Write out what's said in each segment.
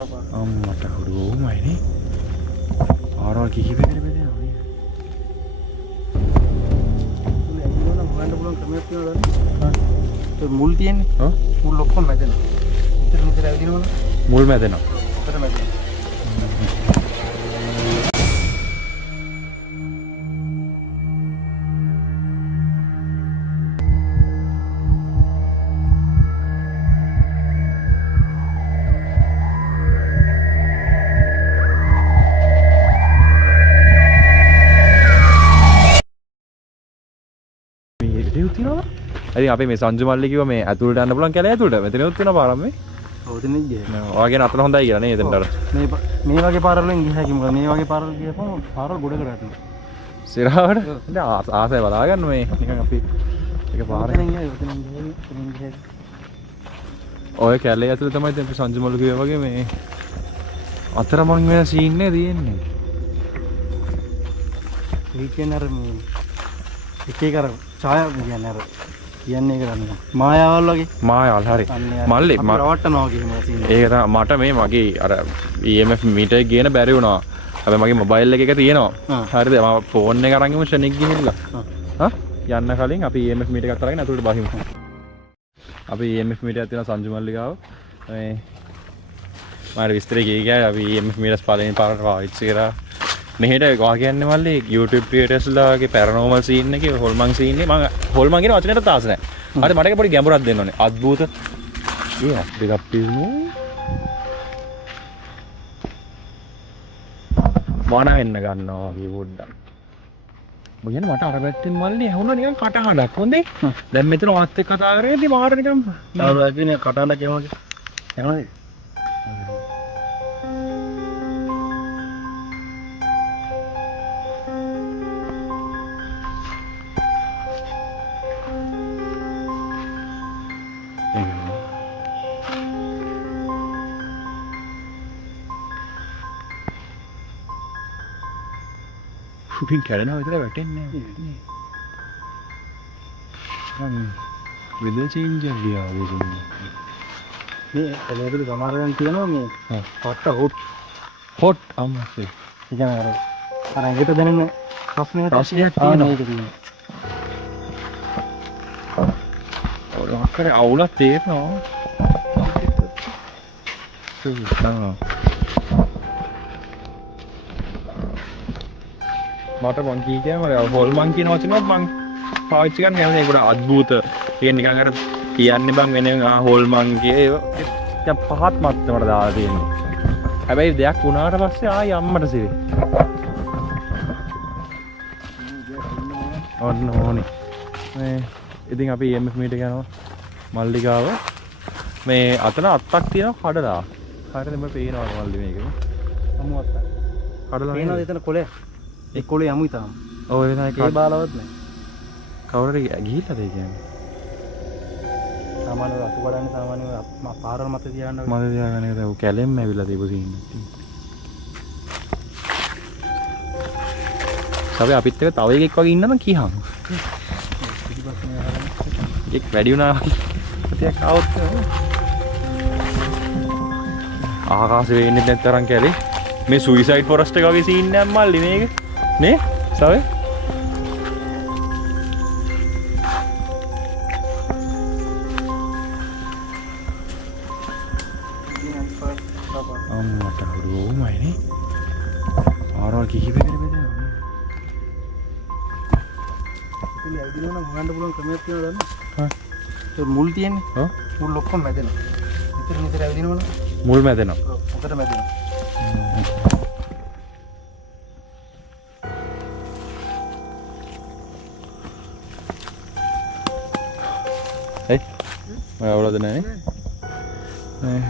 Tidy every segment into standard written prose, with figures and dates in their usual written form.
මට හුරුවමයිනේ ආරවල් කිහිපයකට බෙදෙනවා නේ. ඇවිල්ලා නම් හොයන්න පුළුවන් ක්‍රමයක් තියෙනවද? ඒ මුල් තියෙන්නේ. ඔව්. මුල් ඔක්කොම මැදෙනවා. ඉතින් ඇවිදිනවනේ. මුල් මැදෙනවා. උඩට මැදෙනවා. ඉතින් අපි මේ සංජු මල්ලි කිව්වා මේ ඇතුළට යන්න පුළුවන් කැලේ ඇතුළට. මෙතනොත් තියෙනවා පාරක් මේ. ඔව් එතනින් ගියා. ඔයාගෙන අතන හොඳයි කියලා නේ එතනට. මේ වගේ පාරවල් වලින් ගියා කිව්ව. මේ වගේ පාරවල් ගියපම පාරවල් ගොඩකට වැටෙනවා. සිරාවට දැන් ආසයි බලා ගන්න මේ නිකන් අපි එක පාරක්. එතනින් ගියා. ඔය කැලේ ඇතුළේ තමයි දැන් අපි සංජු මල්ලි කිව්වා වගේ මේ අතරමං වෙන සීන් නේ තියෙන්නේ. ඒ කියන්නේ අර මේ එක එක අර ඡායා කියන්නේ අර කියන්නේ කරන්නේ මායාවල් වගේ මායාවල් හරි මල්ලි රවට්ටනවා වගේ සීන් ඒක තමයි මට මේ මගේ අර EMF මීටර් එක ගේන බැරි වුණා. හැබැයි මගේ මොබයිල් එකක තියෙනවා. හරිද? මම ෆෝන් එක අරන් ගිහම ෂණික් ගිහිල්ලා. යන්න කලින් අපි EMF මීටර් එකක් අරගෙන අතුලට බහිමු. අපි EMF මීටර් එකක් තියෙනවා සංජු මල්ලි ගාව. මේ මාර විස්තරේ ගියා අපි EMF මීටර්ස් පළවෙනි පාරට පාවිච්චි කරා. මෙහෙට ඔයා කියන්නේ මල්ලි YouTube creators ලාගේ paranormal scene එකේ හොල්මන් scene එක මම හොල්මන් කියන වචනයට තාස නැහැ. හරි මට ඒක පොඩි ගැඹුරක් දෙන්න ඕනේ. අද්භූත. ඒ දෙකක් පිළිමු. මොන වෙන්න ගන්නවා වගේ පොඩ්ඩක්. මම කියන්නේ මට අර පැත්තෙන් මල්ලි ඇහුණා නිකන් කටහඬක්. හොඳේ. දැන් මෙතන ඔයත් එක්ක කතා කරේදී මාර නිකන් නවුරු අපිනේ කටහඬක් එනවා කියන්නේ. උඩින් කැඩෙනවා විතර වැටෙන්නේ නැහැ. වෙදර් චේන්ජර් ගියා වගේ. මේ එළවලු සමහරයන් කියනවා මේ හොට් හොට් අම්මසේ. ඒ කියන්නේ අර ඇඟට දැනෙන රසයක් තියෙනවා. ඔය අක්කරේ අවුලක් තේරෙනවා. මට මං කියෑම හොල්මන් කියන වචනවත් මං පාවිච්චි කරන්නේ නැහැ. ඒකට අද්භූත ඒක නිකන් අර කියන්නේ බං වෙන හොල්මන් කියේ දැන් පහත් මට්ටමකට දාලා තියෙනවා. හැබැයි දෙයක් වුණාට පස්සේ ආයි අම්මට සිරේ. ඔන්න ඕනේ. මේ ඉතින් අපි EMF මීටර් යනවා මල්ලිකාව. මේ අතන අත්තක් තියෙනවා කඩලා. හරියට මේ පේනවා මල්ලි මේක. අමු අත්ත. කඩලා පේනවද එතන කොලේ? ඒ කොලේ යමුයි තාම. ඔව් ඒ තමයි ඒ බාලවත් නැහැ. කවුරුරි ගිහිල්ලාද ඒ කියන්නේ? සාමාන්‍යව අතු කඩන්නේ සාමාන්‍යව පාරවල් මත තියාගන්න. මම තියාගන්නේ දැන් කැලෙම්ම ඇවිල්ලා තිබු සීන් එක. අපි අපිත් එක තව එකෙක් වගේ ඉන්නම කියහන්. එක් වැඩි වුණා. ටිකක් આવුත් ආකාශයේ ඉන්නේ දැන් තරම් කැලේ. මේ සුයිසයිඩ් ෆොරස්ට් එක වගේ සීන් එකක් මල්ලි මේක. නේ? සවේ? අම්මට හුරුවමයිනේ. ආරවල් කිහිපයකට බෙදෙනවා. ඉතින් ඇවිදිනවා නම් හොයන්න පුළුවන් ක්‍රමයක් තියෙනවද? ඒ මුල් තියෙන්නේ. ඔව්. මුල් ඔක්කොම මැදෙනවා. ඉතින් ඇවිදිනවනේ. මුල් මැදෙනවා. ඔව්. උඩට මැදෙනවා. Hey, मैं आवड़ा देना है। नहीं।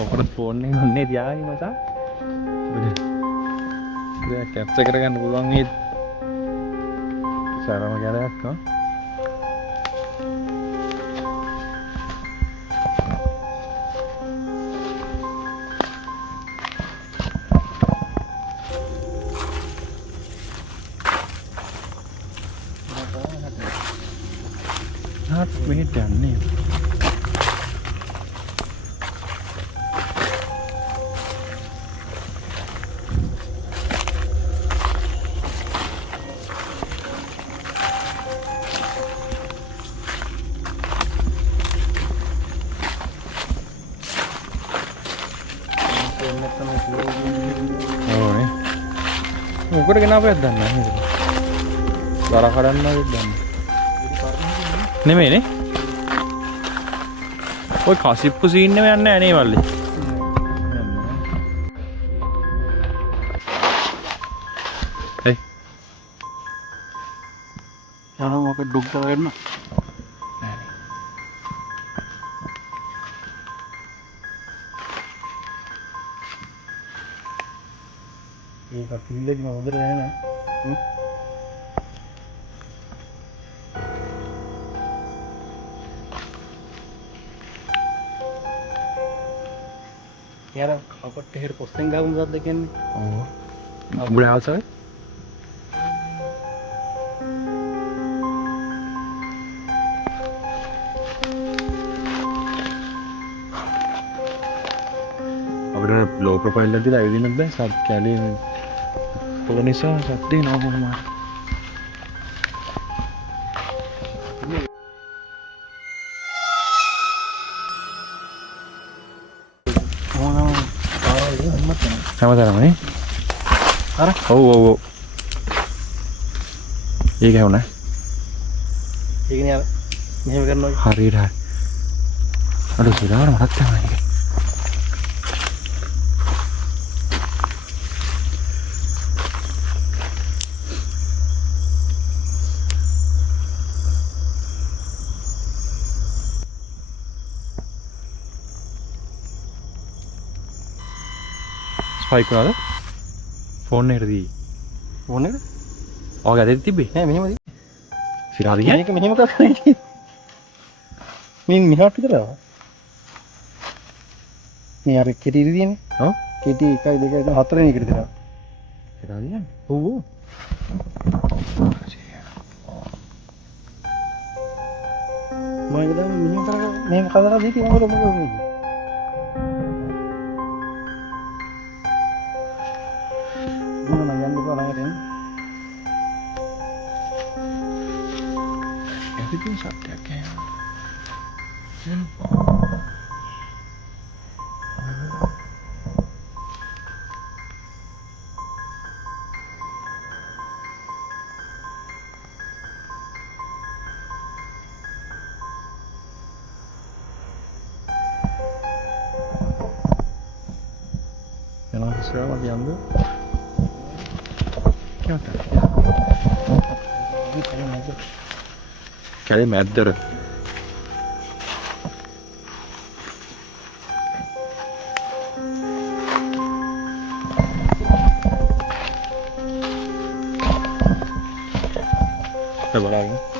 और फोन नहीं होने दिया ही मचा। उधर कैप्चर करेगा नुकसान ये। सारा मजा आ रहा है आपका। हाँ मिनट जानने එන්නත් තමයි කිව්වේ. ඕනේ. මොකද ගෙනාවද දන්නේ නැහැ නේද? දර කඩන්නවද දන්නේ. නෙමෙයිනේ. ඔය කසිප්පු සීන් එක යන්නේ නැහැ නේ මල්ලි. ඒ. යනවා මොකද ඩොග් කරගෙන. ඒක පිළිලෙක හොඳට නැහැ. यार අපට හෙර පොස්ටෙන් ගාව මොකක්ද කියන්නේ? ඔව්. උඹලා ආසයි? අපිට ලෝ ප්‍රොෆයිල් එකක් දාලා ඇවිදින්න බෑ සබ් කැලේ පොළ නිසා සද්දේ නෝ මොනවා. හැමදාම නේ අර ඔව් ඔව් ඔව් ඒක හවුනා ඒකනේ අර මෙහෙම කරනවා හරියට හරි අඩු සිරාර මරක් තමයි ඒක ස්පයික් වුණාද ෆෝන් එකට දී ෆෝන් එක ඔය ගැදෙත් තිබ්බේ නෑ මෙහෙම දී සිරාද කියන්නේ මේක මෙහෙම කරන්නේ මින් මෙහාට විතරව මේ අර කෙටි ඉරිදීනේ ඔව් කෙටි 1 2 3 4 වෙනි එකට දෙනවා සිරාද කියන්නේ ඔව් ඔව් මම ඉතින් මෙහෙම කරලා මෙහෙම කඩලා දීති මොකද වෙන්නේ everything සත්‍යයක් කියනවා යනවා ඉස්සරහම යන්න කැලේ මැද්දට බලන්න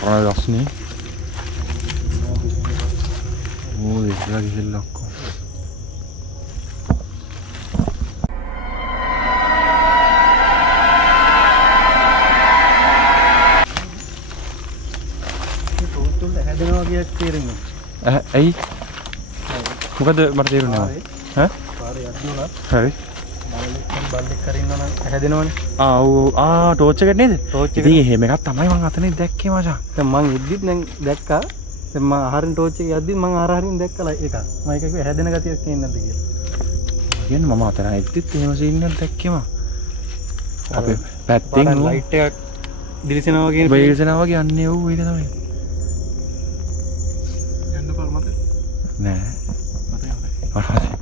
පරණ රස්නේ ඕ ඉස්සරහ ගිහිල්ලා ඔක්කොම තුන් හැදෙනවා කියක් තේරෙන්නේ ඇයි මොකද මට තේරුන්නේ නැහැ ඈ පාරේ යද්දුණා හරි බල්ලෙක් කරින්න නම් හැදෙනවනේ ටෝච් එකට නේද ටෝච් එක ඉතින් එහෙම එකක් තමයි මං අතනේ දැක්කේ මචං දැන් මං එද්දිත් දැන් දැක්කා දැන් මං ආහාරින් ටෝච් එක යද්දිත් මං ආහාරින් දැක්කලා ඒක මම ඒක කිව්වා හැදෙන ගතියක් තියෙන්නේ නැද්ද කියලා කියන්නේ මම අතන එද්දිත් එහෙම සීන් එකක් දැක්කේ මං අපේ පැත්තෙන් ලයිට් එකක් දිලිසෙනවා කියන වේසනාව වගේ යන්නේ ඌ ඒක තමයි යන්න බෑ මට නෑ මට යන්න